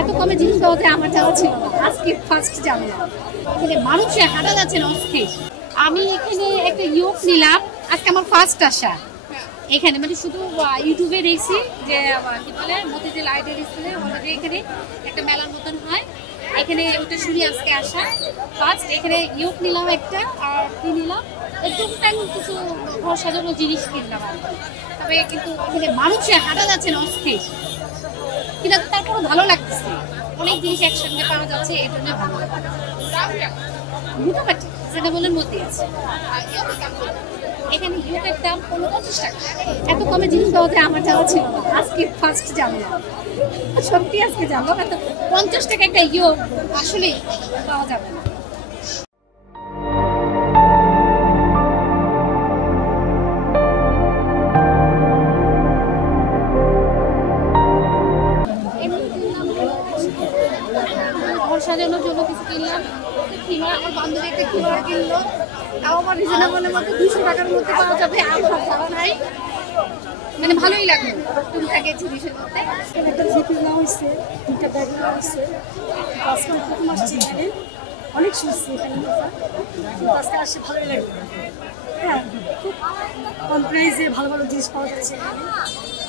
এত কমে জিনিস পাওয়া যায় আমার জানা ছিল না, আজকে ফার্স্ট জানলাম। এখানে মানুষে হাঁটা যাচ্ছে না অস্থির। আমি এখানে একটা ইয়োগ নিলাম, আজকে আমার ফার্স্ট আসা এখানে, মানে শুধু ইউটিউবে দেখছি যে কি বলে মতিঝিল লাইব্রেরি স্কুলে অলরেডি এখানে একটা মেলার মতন হয়, এখানে ওটা শুনি আজকে আসা ফার্স্ট। এখানে ইয়োগ নিলাম একটা, আর কি নিলাম একদম কিছু ঘর সাজানো জিনিস কিনলাম আর কি। তবে কিন্তু এখানে মানুষে হাঁটা যাচ্ছে না অস্থির, কিন্তু তারপরে ভালো লাগতেছে, অনেক জিনিস একসঙ্গে পাওয়া যাচ্ছে, এই জন্য ভালো লাগছে। মোটামুটি সিনেবলের মধ্যে আছে। এখানে ইয়োগের দাম 50 টাকা। এত কমে জিনিস পাওয়া যায় আমার জানা ছিল না, আজকে ফার্স্ট জানলাম, সত্যি আজকে জানলাম। এত 50 টাকা একটা ইয়োগ আসলে পাওয়া যাবে না। ঘর সাজানোর জন্য কিছু কিনলাম, আমার বান্ধবী একটা কিমার কিনলো, তাও আমার রিজনেবলের মধ্যে 200 টাকার মধ্যে পাওয়া যাবে, আর ভালো নাই, মানে ভালোই লাগলো টুকটাকে জিনিসের মধ্যে। একটা জিপি নেওয়া হয়েছে, দুটা ব্যাগ নেওয়া হয়েছে, আজকে প্রথম আসছি এখানে, অনেক শুনছি এখানে, আজকে আসছে ভালোই লাগবে। হ্যাঁ, খুব কম প্রাইসে ভালো ভালো জিনিস পাওয়া যাচ্ছে এখানে,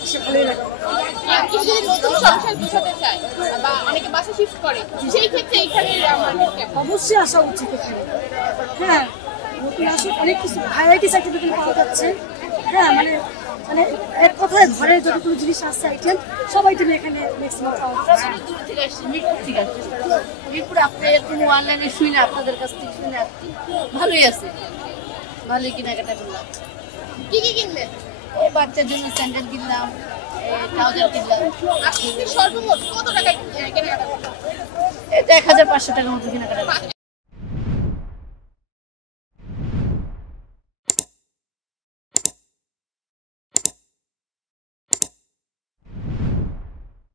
সে ভালোই লাগবে। নতুন সংসার গুছাতে চায় বা অনেকে বাসা শিফট করে, সেই ক্ষেত্রে এখানে অবশ্যই আসা উচিত এখানে। হ্যাঁ, নতুন আসুক, অনেক কিছু ভ্যারাইটিস আইটেম পাওয়া যাচ্ছে। হ্যাঁ, মানে মানে এক কথায় ঘরের যতগুলো জিনিস আছে আইটেম, সব আইটেম এখানে ম্যাক্সিমাম পাওয়া যাচ্ছে। দূর থেকে আসছে, মিরপুর থেকে আসছে। মিরপুর আপনি এরকম অনলাইনে শুনে আপনাদের কাছ থেকে শুনে আসছি, ভালোই আছে, ভালোই কেনাকাটা করলাম। কি কি কিনলেন? এই বাচ্চার জন্য স্যান্ডেল কিনলাম, ট্রাউজার কিনলাম। আপনি সর্বমোট কত টাকা কেনাকাটা করলেন? এটা 1500 টাকার মতো কেনাকাটা।